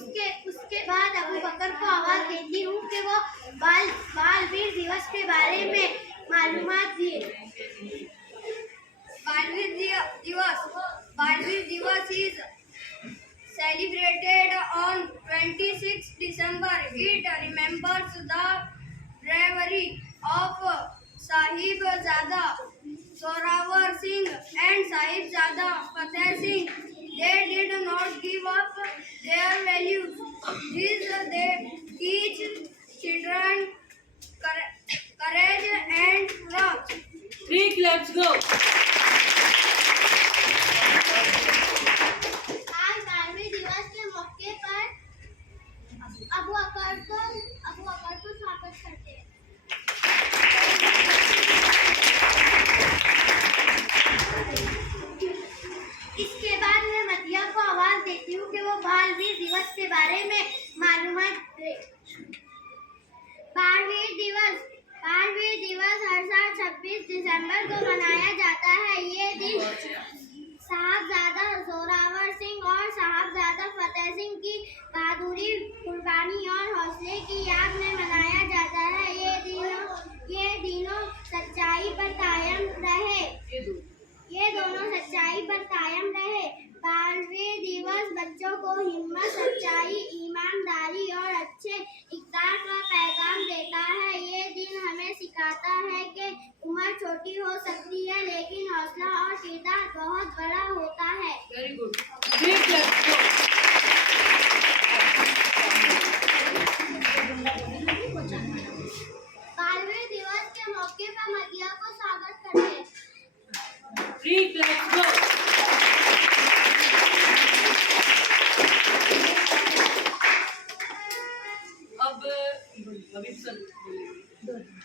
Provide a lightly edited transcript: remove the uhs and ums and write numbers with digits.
उसके उसके बाद अबू बकर को आवाज देती हूँ कि वो बाल वीर दिवस के बारे में मालूमात दिए। बालवीर दिवस is celebrated on 26 December. It remembers the bravery of Sahibzada Zorawar Singh and Sahibzada Fateh Singh. They did not give up their values. They teach children courage and trust. Rick, let's go. आज बालवीर दिवस के मौके पर अबू बकर को स्वागत करते हैं। इसके बाद मैं मदिया को आवाज देती हूँ कि वो बालवीर दिवस के बारे में मालूमात दे। बालवीर दिवस हर साल 26 दिसंबर को मनाया जाता है। ये दिन साहबजादा जोरावर सिंह और साहबजादा फतेह सिंह की बहादुरी, कुर्बानी और हौसले की याद में मनाया जाता है। ये दोनों सच्चाई पर कायम रहे। बालवीर दिवस बच्चों को हिम्मत, सच्चाई, ईमानदारी और अच्छे इक़्तिदार का पैगाम देता है। ये दिन हमें सिखाता है कि उम्र छोटी हो सकती है लेकिन हौसला और किरदार बहुत बड़ा होता है। Very good. Rick, let's go. Baalveer दिवस के मौके पर मदिया को स्वागत करते हैं। Rick, let's go. अब अभी सर